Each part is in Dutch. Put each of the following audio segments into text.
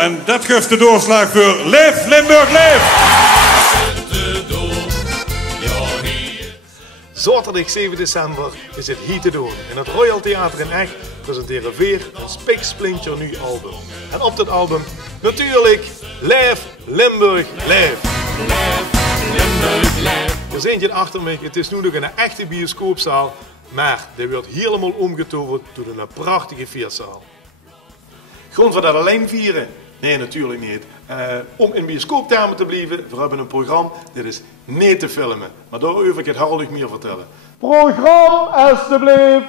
En dat geeft de doorslag voor Leef Limburg Leef! Zaterdag 7 december is het hier te doen. In het Royal Theater in Echt presenteren Veer een spiksplintje nieuw album. En op dat album natuurlijk Leef Limburg Leef. Er zijn je achter me, het is nu nog een echte bioscoopzaal, maar die wordt helemaal omgetoverd tot een prachtige feestzaal. Grond we dat alleen vieren? Nee, natuurlijk niet. Om in bioscooptermen te blijven, we hebben een programma, dit is niet te filmen. Maar daarover kan ik Harold meer vertellen. Programma, alstublieft!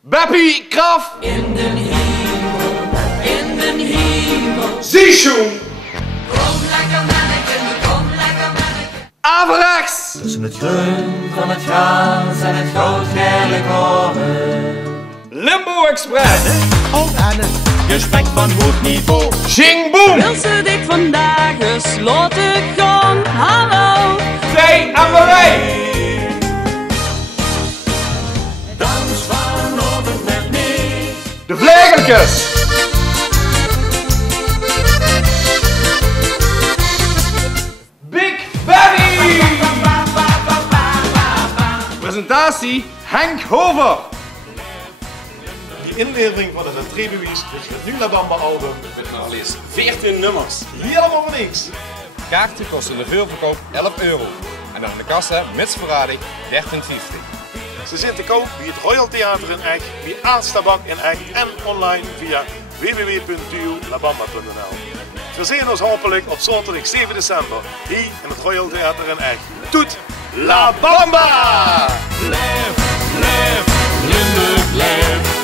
Beppie Kraf! In den hemel, in den hemel. Ziezoen! Kom lekker manneken, kom lekker manneken. Averechts! Tussen het groen van het gras en het goudgele koren. Limbo Express! Gesprek van hoog niveau. Jing Boom! Wil ze dit vandaag gesloten gaan? Hallo! Twee Averij! Dans vanochtend met me. De Vlegeltjes! Big Baby! Presentatie Henk Hover! Die inlevering van het entreebewijs is het Nu La Bamba album. Met maar liefst 14 nummers. Helemaal voor niks. Kaarten kosten de veelverkoop €11. En dan in de kassa, mits verradig, €13,50. Ze zijn te koop bij het Royal Theater in Echt, bij Aanstabak in Echt en online via www.duolabamba.nl. We zien ons hopelijk op zaterdag 7 december hier in het Royal Theater in Echt. Toet La Bamba! Leef, leef, Limburg leef.